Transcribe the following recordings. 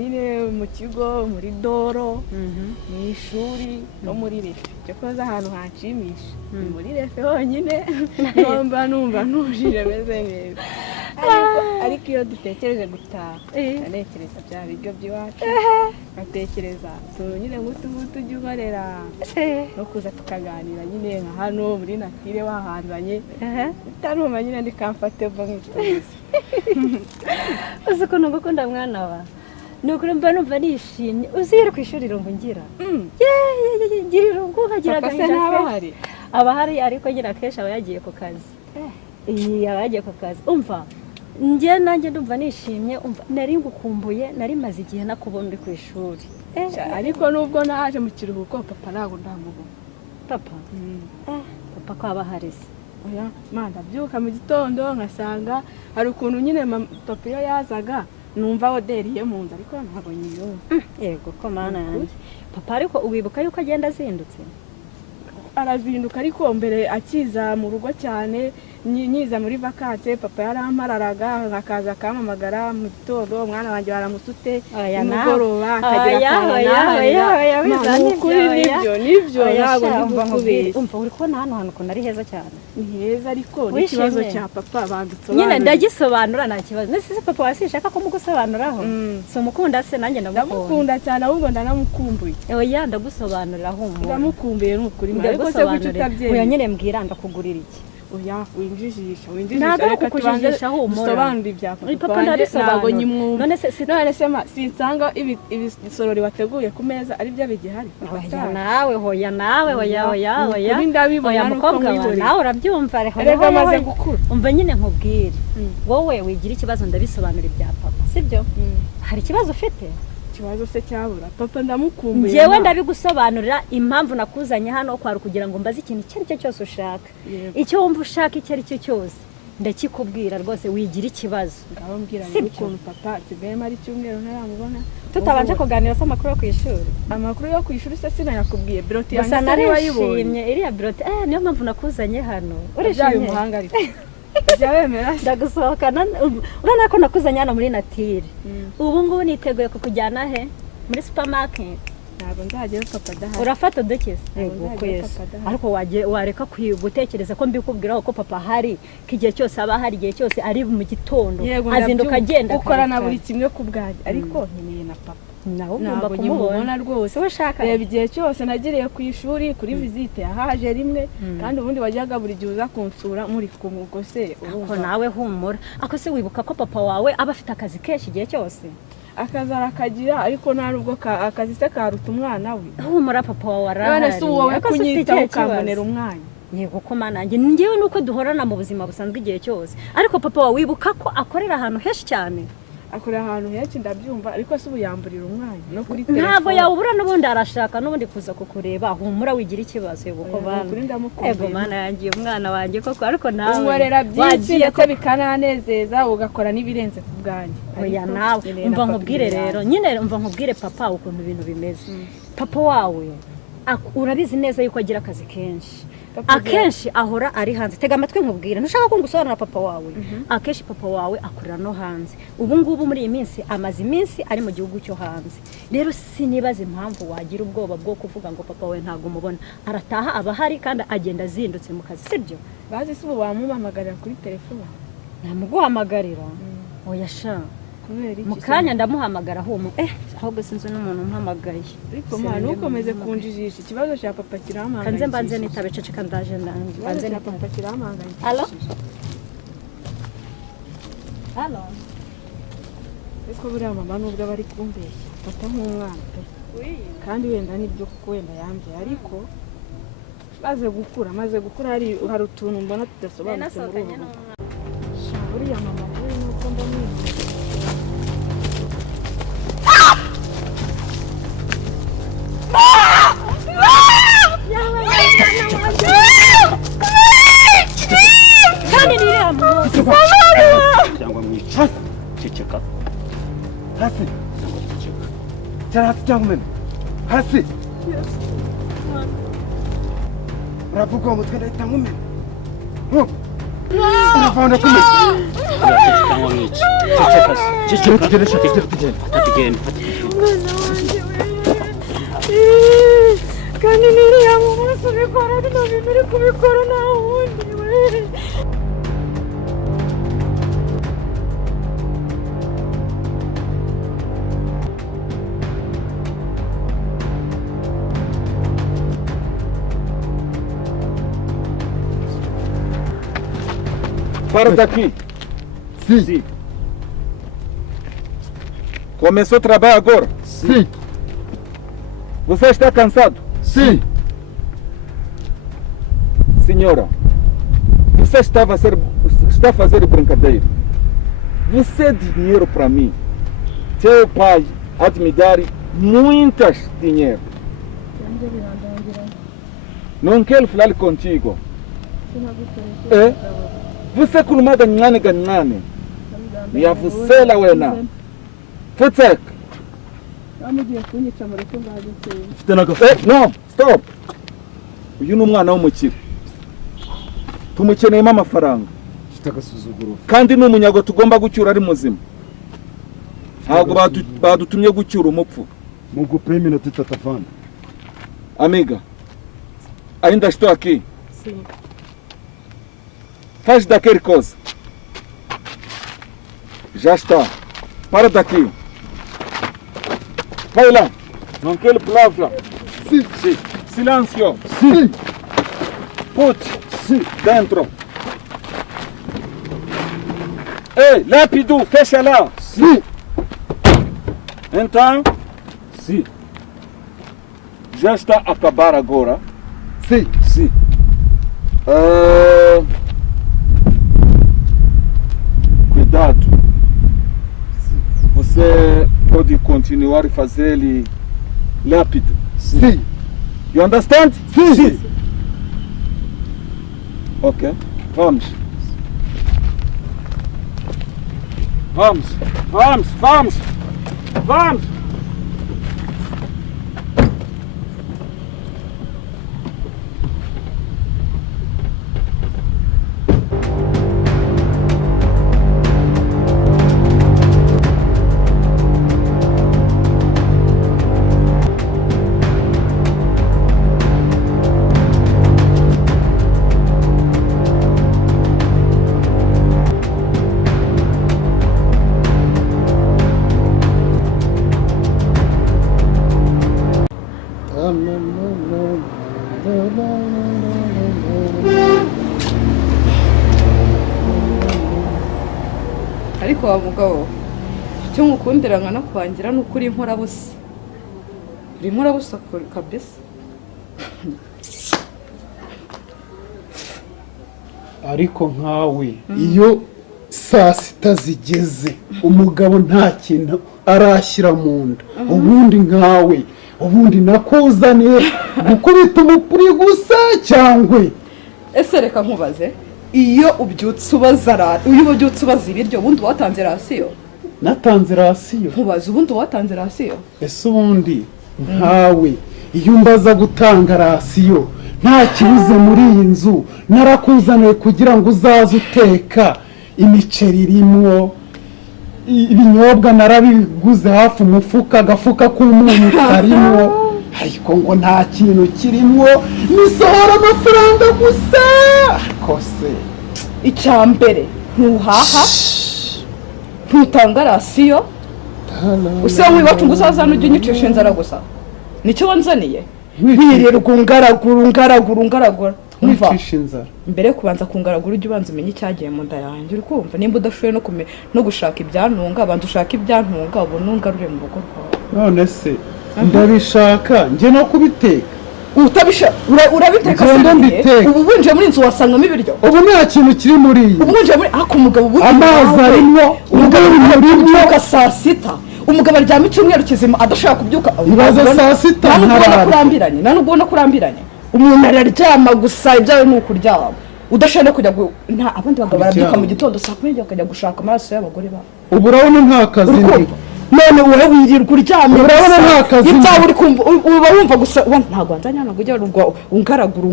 nyine mu kigo muri doro mu ishuri no muri refe cyo koza ahantu hanshimisha muri refe honyine numva ntujije meze neza ariko iyo dutekereje gutaha ntekereza bya biryo by'iwacu ngatekereza nyine ngutu ujya ukorera no kuza tukaganira nyine nka hano muri natire wahanzanye utarumva nyine ndi comfortable nk'ituzi uzi ukuntu ngukunda mwana wa ni ukuri mba numva nishimye uzi iyo uri ku ishuri irungu ngira gira irungu nkagira agahinda aba hari ariko ngira akenshi aba yagiye ku kazi aba yagiye ku kazi umva njye nanjye ndumva nishimye umva nari ngukumbuye nari maze igihe nakubona uri ku ishuri ariko nubwo naje mu kiruhuko papa ntabwo ndamubona papa papa ko aba hari se oya manda byuka mu gitondo nkasanga hari ukuntu nyine papa iyo yazaga numva oderiye mu nda ariko ntabwo nyiyumva yego ko mana yanjye papa ariko uwibuka yuko agenda azindutse arazinduka ariko mbere akiza mu rugo cyane nyiza muri vakanse papa yarampararaga akaza akamamagara mu gitondo umwana wanjye baramusute nimugoroba akagira akantu nibyo ntabwo ndikubeshya umva uri kubona hano hantu ukuntu ari heza cyane ni heza ariko n'ikibazo cya papa bandutsobanura nyine ndagisobanura nta kibazo nese papa wasishaka ko mugusobanuraho si umukunda se nanjye ndamukunda cyane ahubwo ndanamukumbuye oya ndagusobanurira humura ndamukumbuye n'ukuri ariko se guca utabyemeye oya nyine mbwira ndakugurira iki oya winjijisha reka tubanje dusobanura ibya papa ntabwo nyimwumva none se sinsanga ibisorori wateguye ku meza ari byo bigihari hoya nawe ndabibona mukobwa wawe nawe urabyumva reka amaze gukura umva nyine nkubwire wowe wigira ikibazo ndabisobanura ibya papa sibyo hari ikibazo ufite ikibazo se cyabura papa ndamukumbuye njyewe ndabigusobanurira impamvu nakuzanye hano kwari kugira ngo mbaze ikintu icyo ari cyo cyose ushaka icyo wumva ushaka icyo ari cyo cyose ndakikubwira rwose wigira ikibazo ngaho mbwira ukuntu papa kigayemo ari cyumweru ntaramubona tutabanje kuganira se amakuru yo ku ishuri amakuru yo ku ishuri se sinayakubwiye biroti yanjye se narishimye iriya biroti niyo mpamvu nakuzanye hano urishimye umuhanga ariko wemera ndagusohokana urabona ko nakuzanye hano muri natire ubu ngubu niteguye kukujyana he muri supermarket ntabwo nzajyayo papa adahari urafata udukeze ariko wareka gutekereza ko mbikubwiraho ko papa ahari ko igihe cyose aba ahari igihe cyose ari mu gitondo azinduka agenda ukorana buri kimwe ku bwanjye ariko nkeneye na papa nawe ugomba kumubona rwose reba igihe cyose nagiriye ku ishuri kuri visite yahaje rimwe kandi ubundi wajyaga buri gihe uza kunsura muri kumwe se ariko nawe humura ako se wibuka ko papa wawe aba afite akazi kenshi igihe cyose akazi arakagira ariko nta nubwo akazi se karuta umwana we humura papa wawe arahari none se wowe kunyitaho ukambonera umwanya yego ko mananjye njyewe nuko duhorana mu buzima busanzwe igihe cyose ariko papa wawe wibuka ko akorera ahantu henshi cyane akorera ahantu henshi ndabyumva ariko se ubu yamburira umwanya no kuri telefone ntabwo yawubura n'ubundi arashaka n'ubundi kuza kukureba humura wigira ikibazo yego ko bana ego mana yanjye umwana wanjye koko ariko nawe unkorera byinshi ndetse bikananezeza ugakora n'ibirenze ku bwanjye oya nawe umva nkubwire rero nyine umva nkubwire papa ukuntu ibintu bimeze papa wawe urabizi neza yuko agira akazi kenshi akenshi ahora ari hanze tega amatwi nkubwira ntushaka ko ngusobanura papa wawe akenshi papa wawe akorera no hanze ubu ngubu muri iyi minsi amaze iminsi ari mu gihugu cyo hanze rero sinibaza impamvu wagira ubwoba bwo kuvuga ngo papa wawe ntabwo umubona arataha aba ahari kandi agenda azindutse mu kazi sibyo bazi se ubu wamumuhamagarira kuri telefone namuguhamagarira oya sha mu kanya ndamuhamagara ahubwo sinzi n'umuntu umpamagaye ariko mwana ukomeze kunjijisha ikibazo cya papa kirahamangayikishije kanze mbanze nitabe ceceka ndaje mbanze na papa kirahamangayikishije halo ariko buriya mama nubwo aba ari kumbeshya papa nk'umwana pe kandi wenda nibyo kuko wenda yambye ariko maze gukura hari utuntu mbona tudasobanutse muri ubu buriya mama we nuko ndamwiza kandi niramo cyangwa mwica ceceka hasi cyangwa hasi cyangwa umene hasi uravuga uwo mutwe ndahita nkumena uravana kumena cyangwa mwica ceceka tugende genda umwana wanjye we kandi niriya mu munsi ubikora bino bintu uri kubikora nta wundi we. Para daqui. Sim. Começou o trabalho agora? Sim. Você está cansado? Sim. Senhora, você está a fazer brincadeira. Você é dinheiro para mim. Seu pai há de me dar muitas dinheiro. Não quero falar contigo. É? Você colmada ngane. Ya você lá wena. Futsek. Mfite n'agafuka. No, stop. Uyu ni umwana w'umukire. Tumukeneyemo amafaranga. Mfite agasuzuguro. Kandi ni umunyago tugomba gucyura ari muzima. Ntabwo badutumye gucyura umupfu. Mugupe iminota itatu avana. Amiga, ainda estou aqui. Sim. Faz daquele coisa. Já está. Para daqui. Vai lá. Não quero palavra. Sim. Sim. Silêncio. Sim. Put. Sim. Dentro. Ei, rápido, fecha lá. Sim. Então, Sim. já está a acabar agora. Sim. Sim. Cuidado. Você pode continuar a fazer ele rápido. Sim. You understand? Sim. Ok. Vamos. Vamos. Vamos. Vamos. Vamos. ariko wa mugabo icyo ngukundira nkana kwangira nuko uri inkorabusa kabisa. ariko nkawe iyo saa sita zigeze umugabo nta kintu arashyira mu nda ubundi nkawe nakuzaniye gukubita umupuri gusa cyangwa Ese reka nkubaze, iyo ubyutse ubaza ibiryo ubundi watanze rasiyo? natanze rasiyo. Nkubaze ubundi watanze rasiyo? ese ubundi nkawe iyo mbaza gutanga rasiyo nta kibuze muri iyi nzu narakuzaniye kugira ngo uzaze uteka imiceri irimo ibinyobwa narabiguze hafi umufuka agafuka k'umunyu karimo ariko ngo nta kintu kirimo nisohora amafaranga gusa kose. Icya mbere ntuhaha ntutanga rasiyo usa nk'iwacu ngo uzazane ujye unyicisha inzara gusa nicyo wanzaniye wirirwa ungaragura nwicisha inzara mbere yo kubanza kungaragura ujye ubanza umenye icyagiye mu nda yanjye uri kumva nimba udashoboye no gushaka ibyantunga abanza ushaka ibyantunga ubu ntungarure mu rugo rwawe. none se ndabishaka njye no kubiteka urabiteka ubu winjiye muri inzu wasangamo ibiryo ubu nta kintu kiri muri iyi ubu winjiye muri umugabo ubu amazi arimo umugabo ubyuka saa sita umugabo aryama icyumweru kizima adashaka kubyuka ibaza saa sita nta ubona kurambiranye umuntu araryama gusa ibyawe ni ukuryama udashaka kujya nta abandi bagabo barabyuka mu gitondo saa 10 bakajya gushaka amaraso y'abagore babo. ubu urabona nta kazi ndiko none wowe wirirwa uryamye urabona nta kazi ibyawe uri kumva uba wumva gusa ntabwo wanzanya ntabwo ujya ungaragura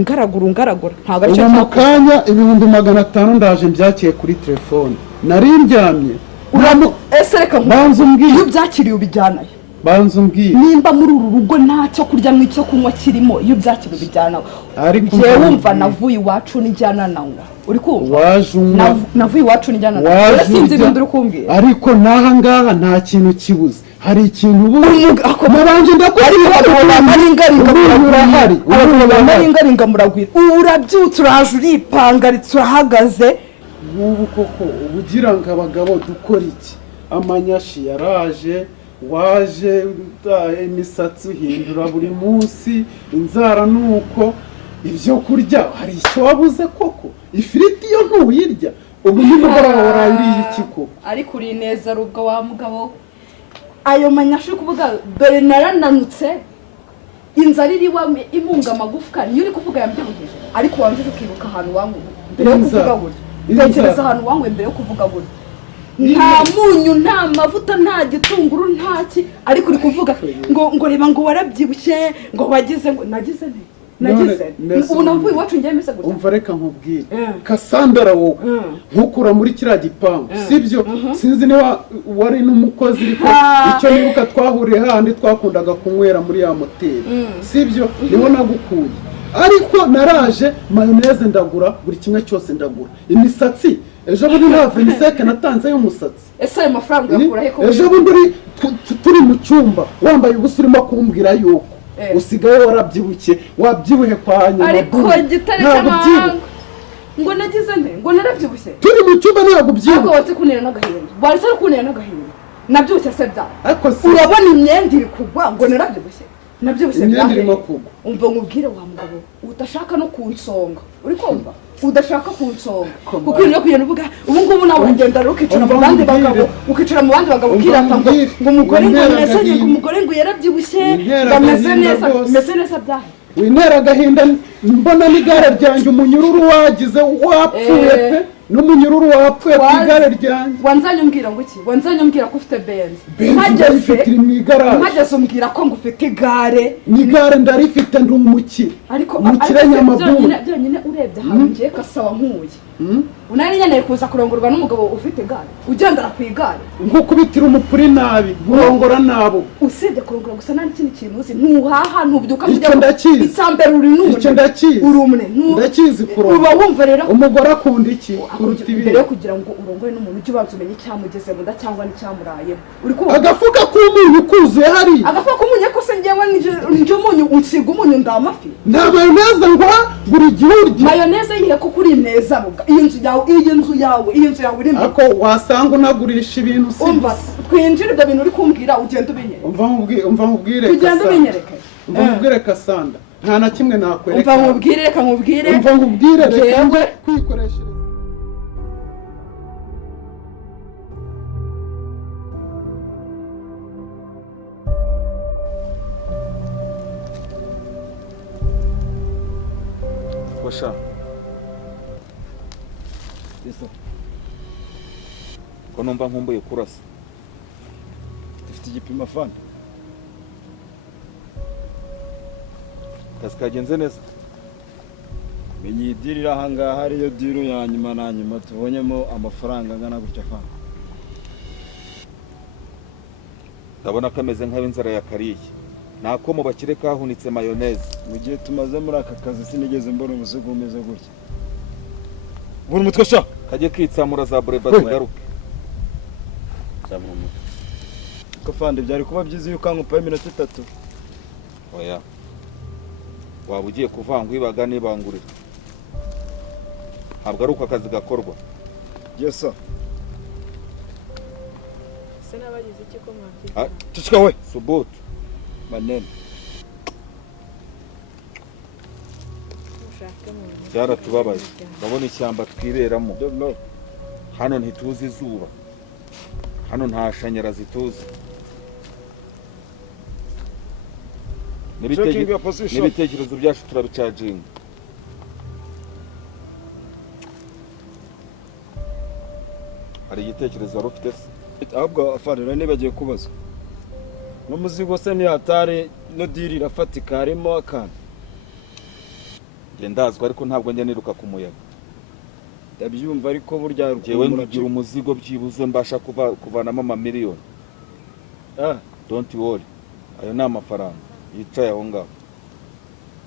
ntabwo ari cyo mu kanya 500 ndaje mbyakiye kuri telefone nari ndyamye ese reka banza umbwire. iyo byakiriye ubijyanayo banza umbwire. nimba muri uru rugo nta cyo kurya n'icyo kunywa kirimo iyo byakiriye ubijyanayo ariko njyewe wumva navuye iwacu n'ijyana nawe uri kumva waje unywa navuye iwacu n'ijyana nawe sinzi ibintu uri kumbwira ariko n'aha ngaha nta kintu kibuze hari ikintu ubu nabanje ariko abagabo bamara ingaringa muragwira urabyutse uraje uripangaritse urahagaze nk'ubu koko ubugira ngo abagabo dukora iki amanyashi yaraje waje imisatsi uhindura buri munsi inzara nuko ibyo kurya hari icyo wabuze koko ifiriti yo ntuyirya ubu nimugoroba warayiriye iki koko ariko uri neza rubwo wa mugabo ayo manyashi kuvuga dore narananutse inzara iriwa imunga amagufwa niyo uri kuvuga yambyibuhije ariko wanjije ukibuka ahantu wangu mbere yo kuvuga burya tekereza ahantu wangu mbere yo kuvuga burya nta munyu nta mavuta nta gitunguru ntaki ariko uri kuvuga ngo reba ngo warabyibushye ngo wagize ngo nagize ubu navuye iwacu ngiye mese gutya umva reka nkubwire Kasandara wowe nkukura muri kiriya gipangu sibyo sinzi niba wari n'umukozi ariko icyo nibuka twahuriye handi twakundaga kunywera muri ya moteri sibyo niho nagukuye ariko naraje mayoneze ndagura buri kimwe cyose ndagura imisatsi ejo bundi nta veniseke natanze y'umusatsi ese ayo mafaranga yakura he ko ejo bundi turi mu cyumba wambaye ubusa urimo kumbwira yuko usigaye warabyibushye wabyibuhe kwa nyuma ariko gitare cy'amahanga ngo nagize nte ngo narabyibushye turi mu cyumba ntabwo ubyibushye ariko watse kunera n'agahinda baretse kunera n'agahinda nabyibushye se bya urabona imyenda iri kugwa ngo narabyibushye nabyibushye imyenda irimo kugwa umva nkubwire wa mugabo udashaka no kunsonga uri kumva udashaka kunsonga kuko iyo kugenda uvuga ubu ngubu nawe ugenda rero ukicara mu bandi bagabo ukirata ngo umugore ngo yasanye ngo umugore ngo yarabyibushye bameze neza byahe wintera agahinda mbona n'igare ryanjye umunyururu wagize wapfuye pe n'umunyururu wapfuye ku igare ryanjye wanzanye umbwira ngo iki wanzanye umbwira ko ufite benzi mpageze umbwira ko ngo ufite igare n'igare ndarifite ndi umukire ariko nyamabuni byonyine urebye ahantu ngiye kasaba nkuye unari nkeneye kuza kurongorwa n'umugabo ufite igare ugendera ku igare nk'ukubitira umupuri nabi kurongora nabo usibye kurongora gusa nta n'ikindi kintu uzi ntuhaha ntubyuka icyo ndakizi itsambere uri n'umwe icyo ndakizi uri umwe ndakizi kurongora uba wumva rero umugore akunda iki mbere yo kugira ngo urongore n'umuntu ujye ubanza umenye icyamugeze mu nda cyangwa n'icyamurayeho uri kumva agafuka k'umunyu kuzuye hariya agafuka k'umunyu ko se ngewe nje umunyu unsiga umunyu nda amafi nta mayoneze ngo buri gihe urya mayoneze yihe ko kuri neza ruga iyi nzu yawe iri imbere ako wasanga unagurisha ibintu si umva twinjire ibyo bintu uri kumbwira ugenda ubinyereka umva nkubwire ugenda ubinyereka umva nkubwire Kasanda nta na kimwe nakwereka umva nkubwire reka nkubwire umva nkubwire reka kwikoreshereza Washa ko numva nkumbuye kurasa dufite igipimo afande akazi kagenze neza menye iyi diri iri aha ngaha ariyo diri ya nyuma na nyuma tubonyemo amafaranga angana gutya afande ndabona kameze nk'ab'inzara yakariye nako mu bakire kahunitse mayoneze mu gihe tumaze muri aka kazi sinigeze mbona umuzigo umeze gutya buri umutwe sha kajye kitsamura za bureba tugaruke zamura umutwe ko fande byari kuba byiza iyo ukankupaho iminota 3 oya waba ugiye kuvanga ibaga nibangurira ntabwo ari uko akazi gakorwa yesa se nabagize iki ko mwakira tuchika we subutu manene byaratubabaye ndabona ishyamba twiberamo hano ntituzi izuba hano nta shanyarazi tuzi n'ibitekerezo byacu turabicaginga hari igitekerezo wari ufite se ahubwo afarira nibagiye kubaza n'umuzigo se nihatare no diri irafatika harimo akantu ndazwa ariko ntabwo njya niruka ku muyaga ndabyumva ariko burya jewe ngira umuzigo byibuze mbasha kuvanamo amamiliyoni. Don't worry, ayo ni amafaranga yicaye aho ngaho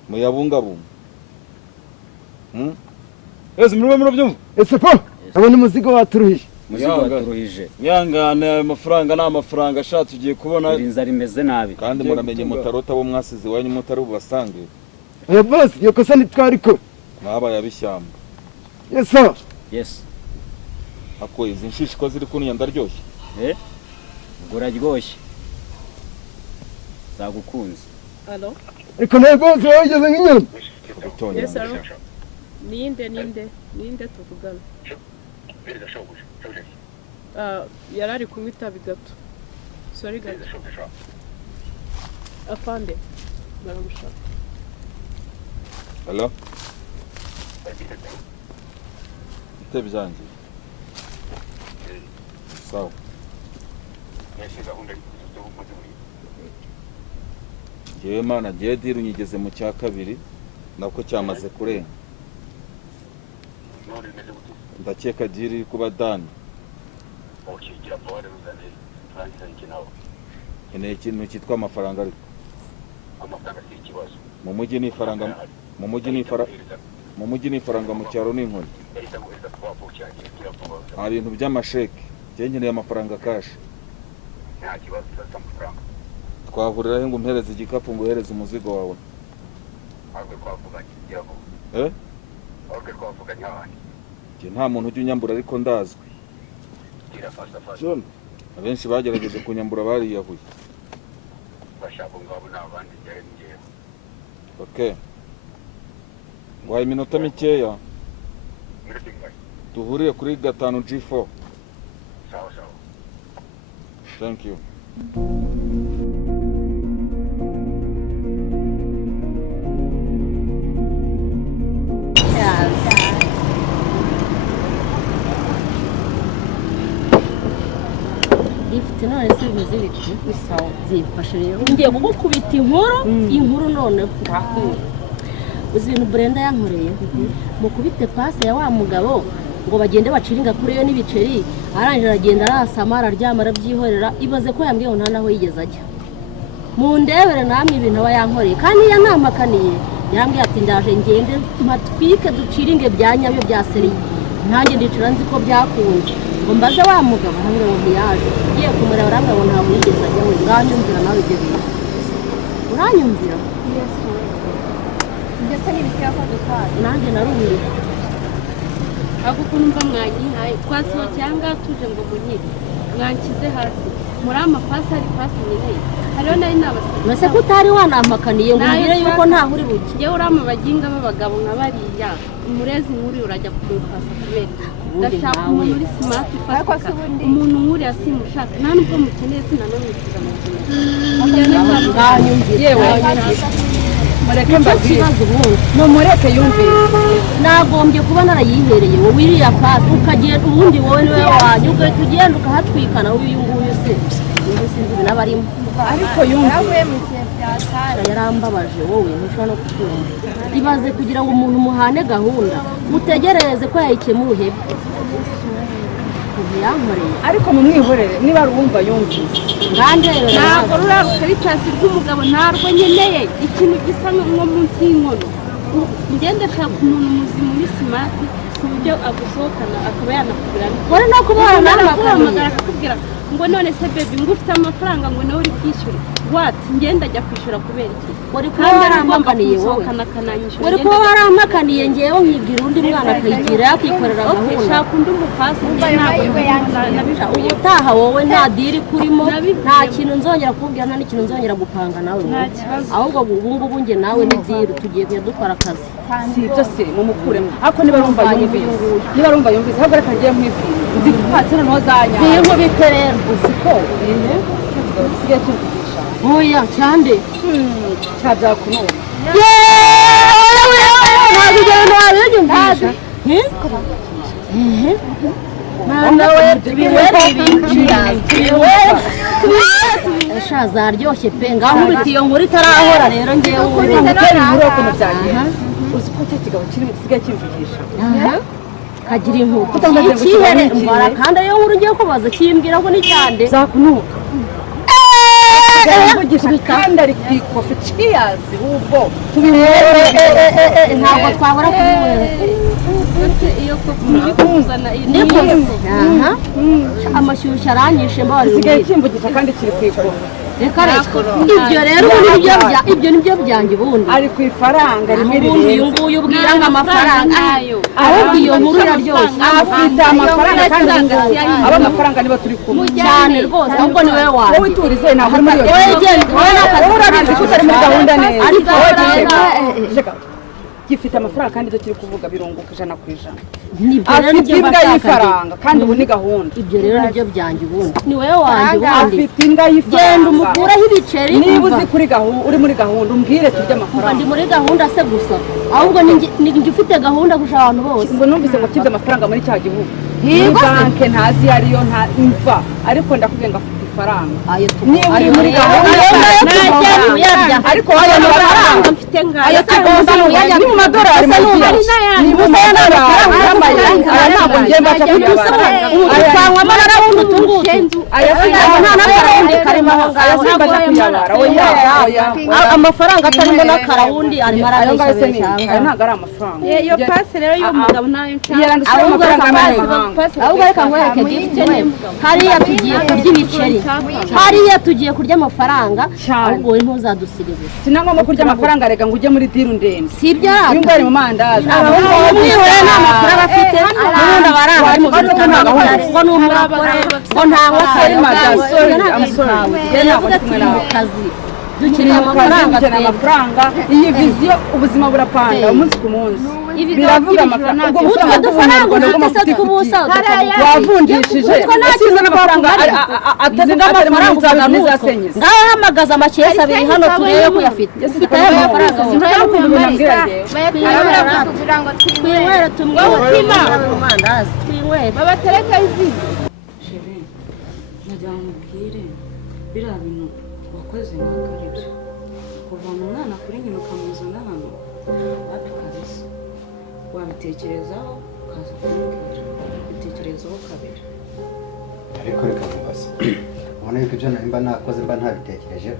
muyabungabunga. Ese muri murabyumva? Ese po abona umuzigo waturuhije. Muzigo waturuhije. Nyangane ayo mafaranga ni amafaranga ashatse ugiye kubona inzara imeze nabi. Kandi muramenye mutarota bo mwasize wanyu mutari bubasange. Oya boss iyo kosa ntitwariko. Mwabaye abishyamba. Yes sir. Yes. Ako izi nshishiko ziri kunya ndaryoshye. Uraryoshye. Zagukunze. Allo? Ariko nawe boss wageze nk'inyana. Yes, allo. Ninde tuvugana? Yarari kunywa itabi gato. Sorry gato. Afande. Baramushaka. Hello? Ite byanjye. Sawa. Jewe mana jewe diru nyigeze mu cya kabiri nako cyamaze kurenga. Ndakeka diri kuba dani. Ene ikintu cyitwa amafaranga ariko. Mu mujyi ni ifaranga mu cyaro ni inkoni. Nta bintu by'amasheke. Njye nkeneye amafaranga cash. Twahurira ngo umpereze igikapu ngo uhereze umuzigo wawe. Nta muntu ujya unyambura ariko ndazwi. John, abenshi bagerageje kunyambura bariyahuye. Okay. Ngwaye iminota mikeya. Duhuriye kuri 5 G4. Thank you. Ifite none se bivuze biti bisawa zifashe rero ngiye kugukubita inkuru none kurakuru uzi ibintu Brenda yankoreye mukubite pase ya wa mugabo ngo bagende baciringa kuri yo n'ibiceri arangije aragenda arasama araryama arabyihorera ibaze ko yambwiye ngo nta naho yigeze ajya mu ndebere namwe ibintu aba yankoreye kandi yanampakaniye yambwiye ati ndaje ngende matwike duciringe byanyabyo bya seri ntange ndicara nzi ko byakunze ngo mbaze wa mugabo hamwe ngo ntiyaje ugiye kumureba arambwira ngo ntawe yigeze ajya we nganyumvira nawe ibyo bintu uranyumvira ndetse n'ibiti yakoze kandi nanjye narumiwe ako ukuntu mva mwanyihaye twasohokeye aha ngaha tuje ngo munyire mwankize hasi muri amapasi hari pasi nyine hariho nari nabasabye mbese ko utari wanampakaniye ngo umbwire yuko ntaho uri buke yewe uri amabaginga b'abagabo nka bariya umurezi nk'uri urajya kumupasa kubera ndashaka umuntu uri simati ufatika umuntu nk'uri asimushaka nta nubwo mukeneye sinanamwisiga yewe mureke mbabwire mumureke yumvise nagombye kuba narayihereye wowe iriya pasi ukagenda ubundi wowe niwe wanyu ugahita ugenda ukahatwikana uyu nguyu se uyu sinzi ibintu aba arimo ariko yumvise yarambabaje wowe ntushobora no kubyumva ibaze kugira ngo umuntu muhane gahunda utegereze ko yayikemuye hepfo yankoreye ariko mumwihorere niba wumva yumvise ntabwo ruriya rukaritasi rw'umugabo ntarwo nkeneye ikintu gisa nko munsi y'inkono ngende ashaka umuntu muzima muri simati ku buryo agusohokana akaba yanakubwira wari no kubona nahamagara akakubwira ngo none se baby ngo ufite amafaranga ngo nawe uri kwishyura wati ngenda ajya kwishyura kubera iki wari kuba warampakaniye wowe wari kuba warampakaniye ngewe nkibwira undi mwana akayigira yakikorera gahunda shaka undi umupasi ubutaha wowe nta diri kurimo nta kintu nzongera kubwira nta n'ikintu nzongera gupanga nawe ahubwo ubu ngubu njye nawe ni diri tugiye kujya dukora akazi si ibyo se mumukuremo ariko niba rumva yumvise ahubwo reka ngiye mwibwira nzi gupatse noneho zanya zinkubite rero uziko usigaye cyumvisha oya cyande cyabyakunura ntabwo ibyo bintu wabinyumvisha mwana we tubiwere ibintu zaryoshye pe ngaho nkubita iyo nkuru itarahora rero ngewe mutera inkuru ukuntu byagenze uzi ko cyo kigabo kiri gisigaye cyumvisha kagira inkuru ikihere mbara kandi iyo nkuru ngiye kubaza kimbwira ngo ni cyande zakunuka kandi ari kwikofi ciyazi ubwo ntabwo twabura kumubona iyo kofi muri kuzana amashyushyu aranyishe mbari sigaye kimvugisha kandi kiri kwikofi reka ibyo rero ibyo nibyo byanjye ubundi ari ku ifaranga rimwe ubundi uyu nguyu ubwira ngo amafaranga ahubwo iyo nkuru iraryoshye afite amafaranga kandi aba amafaranga niba turi kumwe cyane rwose ahubwo ni wowe wawe wowe uturize ntabwo uri muri iyo wowe urabizi ko utari muri gahunda neza ariko gifite amafaranga kandi ibyo turi kuvuga birunguka 100%. Afite imbwa y'ifaranga kandi ubu ni gahunda. Ibyo rero nibyo byanjye ubundi ni wowe wanjye ubundi afite imbwa y'ifaranga genda umukuraho ibiceri niba uzi kuri gahunda uri muri gahunda umbwire turya amafaranga ndi muri gahunda se gusa ahubwo ni ufite gahunda gusha abantu bose ngo numvise ngo kibye amafaranga muri cya gihugu banke ntazi ariyo nta imva ariko ndakubwiye ngo afite ifaranga niba uri muri gahunda ariko aya mafaranga mfite ngayo ni mu madorari ni mu madorari ntabwo ngiye mbasha kuyabara utwanywa amara wundi utunguke aya nta n'akarawundi karimo aho ngaho mbasha kuyabara oya amafaranga atarimo n'akarawundi arimo arabeshya aya ntabwo ari amafaranga iyo pasi rero y'umugabo nayo nshaka ahubwo reka nkwereke gifite hariya tugiye kurya ibiceri hariya tugiye kurya amafaranga ahubwo wowe ntuzadusire gusa sinangomba kurya amafaranga rega ngo ujye muri diru ndende si ibyo iyo ngari mu mandazi umwihure nta makuru aba afite n'ubundi abaranga ari mu bitaro ngo ni umurapore ngo nta nkoko ari magazi yavuga ati mu kazi dukeneye amafaranga iyi viziyo ubuzima burapanga umunsi ku munsi biravuga amafaranga utwo dufaranga ufite tw'ubusa wavunjishije asize n'amafaranga atavuga amafaranga uzagamutse ngaho hamagaza amakesi abiri hano turebe ko yafite ufite ayo mafaranga twinywere twinywere babatereka izina nagira ngo mubwire biriya bintu wakoze ntabwo ari byo kuvana umwana kuri nyina ukamuzana hano wapi kabisa wabitekerezaho ukaza kumubwira bitekerezaho kabiri ariko reka mubaze ubona yuko ibyo mba nakoze mba ntabitekerejeho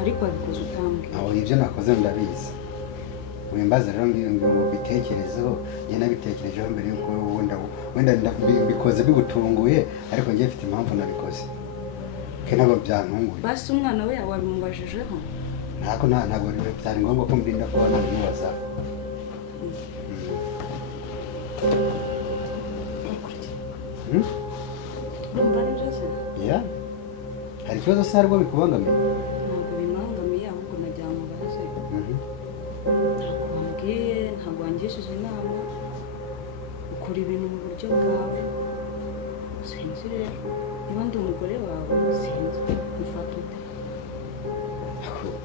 ariko wabikoze utambwira aho ibyo nakoze ndabizi wimbaza rero ngo bitekerezeho njye nabitekerejeho mbere yuko wenda bikoze bigutunguye ariko njye mfite impamvu nabikoze ke ntabwo byantunguye basi umwana we wabimubajijeho ntabwo byari ngombwa ko mbinda kuba nabimubaza ya hari ikibazo se haribwo bikubangamiye ntabwo bimangamiye ahubwo nagira ngo baze ntabwo bambwiye ntabwo wangishije inama ukora ibintu mu buryo bwawe sinzi rero niba ndi umugore wawe sinzi ufata ute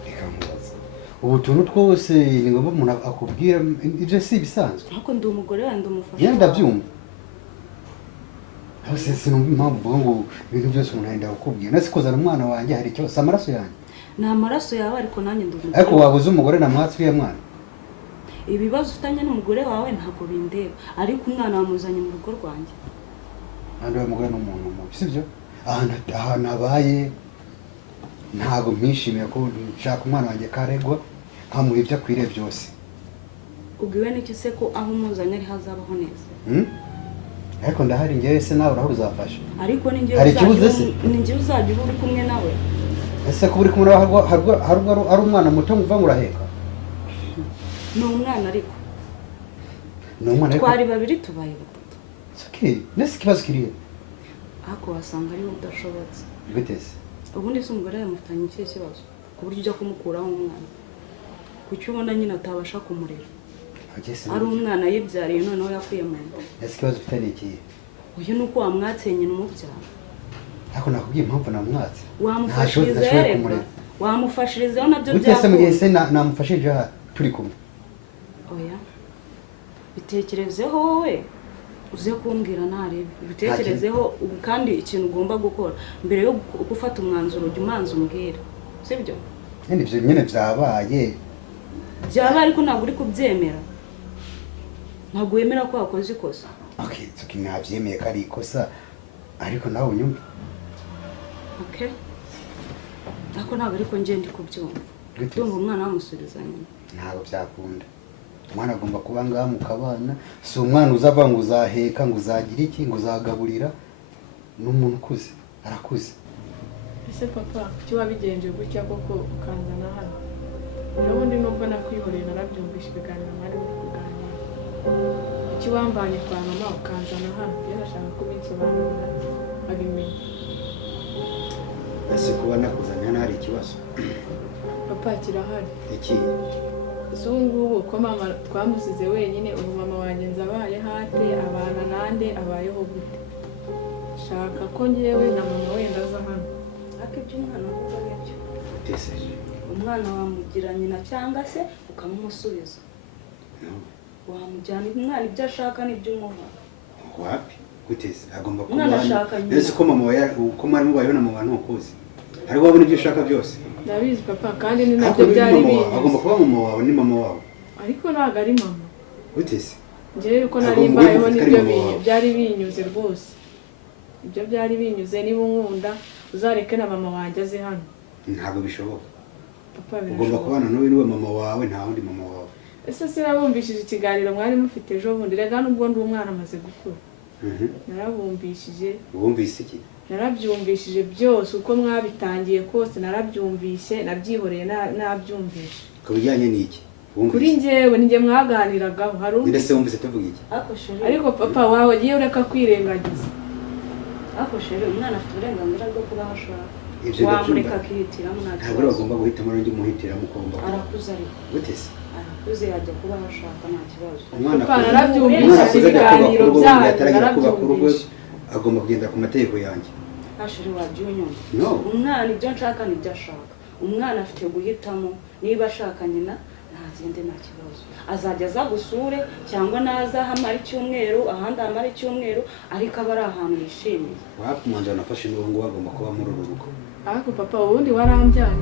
reka mubaze ubu tuntu twose ni ngombwa umuntu akubwira ibyo si ibisanzwe ariko ndi umugore wawe ndi umufasha njyewe ndabyumva aho sinumva impamvu uvuga ngo ibintu byose umuntu yenda kukubwira nasi kozana umwana wanjye hari ikibazo amaraso yanjye ni amaraso yawe ariko nanjye ndi umugore ariko wabuze umugore na mwatsi uriya mwana ibibazo ufitanye n'umugore wawe ntabwo bindeba ariko umwana wamuzanye mu rugo rwanjye kandi uwo mugore ni umuntu mubi sibyo ahantu abaye ntabwo mpishimiye ko nshaka umwana wanjye karegwa nkamuha ibyo akwiriye byose ubwiwe n'iki se ko aho umuzanye ari hazabaho neza ariko ndahari njyewe se nawe urahora uzafasha ariko ni njyewe uzajya uba uri kumwe nawe ese ko uri kumwe nawe hari umwana muto muva ngo uraheka ni umwana ariko ni umwana ariko twari babiri tubaye batatu nese ikibazo kirihe ariko wasanga ariwe udashobotse gute se ubundi se umugore yamufitanye ikihe kibazo ku buryo ujya kumukuraho umwana kuki ubona nyine atabasha kumurera ari umwana yibyariye noneho yakuye mu nda ese ikibazo ufite ni ikihe uyu ni uko wamwatse nyina umubyara ariko nakubwiye impamvu namwatse wamufashiriza yareba wamufashirizaho nabyo byakunda se mu gihe se namufashije turi kumwe oya bitekerezeho wowe uze kumbwira ntarebe bitekerezeho ubu kandi ikintu ugomba gukora mbere yo gufata umwanzuro ujya umanza umbwira sibyo ibyo nyine byabaye ariko ntabwo uri kubyemera ntabwo wemera ko wakoze ikosa okay tuki navyemeye ko ari ikosa ariko nawe unyumva okay ako ntabwo ariko ngiye ndi kubyumva ndumva umwana wamusubiza nyuma ntabwo byakunda umwana agomba kuba ngaha mu kabana si umwana uzava ngo uzaheka ngo uzagira iki ngo uzagaburira n'umuntu ukuze arakuze ese papa kuki wabigenje gutya koko ukanzana hano n'ubundi nubwo nakwihoreye narabyumvishe ibiganiro mwari muri kuganira kuki wambanye kwa mama ukanzana hano rero ndashaka kubinsobanurira abimenya ese kuba nakuzanye hano hari ikibazo papa kirahari iki ese ubu ngubu ko mama twamusize wenyine ubu mama wanjye nzabaye hate abana nande abayeho gute shaka ko ngewe na mama wenda aza hano ariko iby'umwana uvuga nibyo uteseje umwana wamugira nyina cyangwa se ukamumusubiza wamujyana umwana ibyo ashaka n'ibyo umuha wapi guteze agomba umwana ashaka nyina ese ko mama ko mwari mubayeho na mama ntukuzi ariko wabona ibyo ushaka byose ndabizi papa kandi ni nabyo byari binyuze agomba kuba mama wawe ni mama wawe ariko ntabwo ari mama guteze njyewe uko nari mbayeho nibyo byari binyuze rwose ibyo byari binyuze niba unkunda uzareke na mama wanjye aze hano ntabwo bishoboka papa ugomba kubana n'uwo niwe mama wawe nta wundi mama wawe ese sinabumvishije ikiganiro mwari mufite ejo bundi rega nubwo ndi umwana amaze gukura narabumbishije wumvise iki narabyumvishije byose uko mwabitangiye kose narabyumvishe nabyihoreye nabyumvishe ku bijyanye n'iki kuri njyewe ninjye mwaganiragaho hari undi se wumvise tuvuga iki ariko papa wawe agiye ureka kwirengagiza ariko shere umwana afite uburenganzira bwo kuba aho ashaka ibyo wamureka akihitiramo ntabwo bagomba guhitamo n'undi muhitiramo ukumva arakuze ariko gutese arakuze yajya kuba aho ashaka nta kibazo umwana narabyumvishe ibiganiro byanyu agomba kugendera ku mategeko yanjye ashiri wabyunyuma umwana ibyo nshaka nibyo ashaka umwana afite guhitamo niba ashaka nyina ntagende nta kibazo azajya aza gusure cyangwa naza hamara icyumweru ahandi hamara icyumweru ariko aba ari ahantu yishimiye wapi umwanzuro nafashe n'ubu ngubu agomba kuba muri uru rugo ariko papa ubundi warambyaye